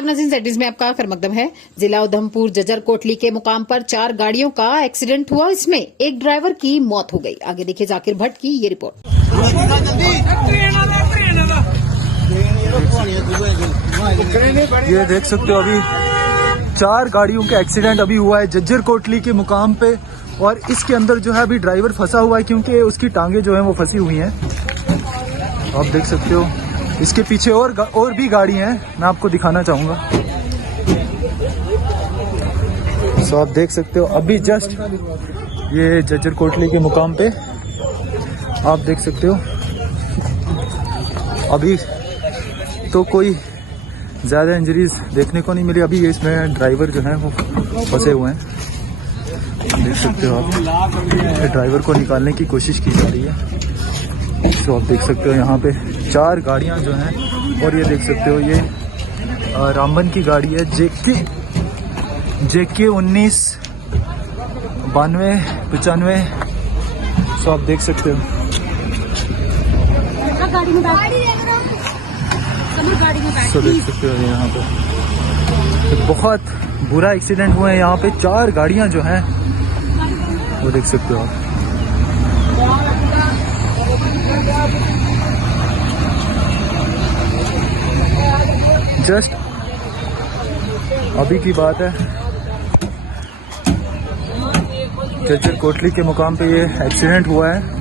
आदाब नाज़रीन, Z news में आपका खैरमकदम है। जिला उधमपुर जजर कोटली के मुकाम पर 4 गाड़ियों का एक्सीडेंट हुआ। इसमें एक ड्राइवर की मौत हो गई। आगे देखिए जाकिर भट्ट की ये रिपोर्ट। ये देख सकते हो अभी 4 गाड़ियों का एक्सीडेंट अभी हुआ है जज्जर कोटली के मुकाम पे, और इसके अंदर जो है अभी ड्राइवर फंसा हुआ है क्योंकि उसकी टांगे जो है वो फंसी हुई हैं। आप देख सकते हो इसके पीछे और भी गाड़ी हैं, मैं आपको दिखाना चाहूँगा। सो आप देख सकते हो अभी जस्ट ये जज्जर कोटली के मुकाम पे आप देख सकते हो। अभी तो कोई ज़्यादा इंजरीज देखने को नहीं मिली। अभी इसमें ड्राइवर जो है वो फंसे हुए हैं, देख सकते हो आप। ड्राइवर को निकालने की कोशिश की जा रही है। तो आप देख सकते हो यहाँ पे 4 गाड़ियाँ जो हैं, और ये देख सकते हो ये रामबन की गाड़ी है JK 19 92 95। सो आप देख सकते हो सो देख सकते हो यहाँ पे तो बहुत बुरा एक्सीडेंट हुआ है। यहाँ पे 4 गाड़ियाँ जो हैं वो देख सकते हो आप। जस्ट अभी की बात है, जज्जर कोटली के मुकाम पे ये एक्सीडेंट हुआ है।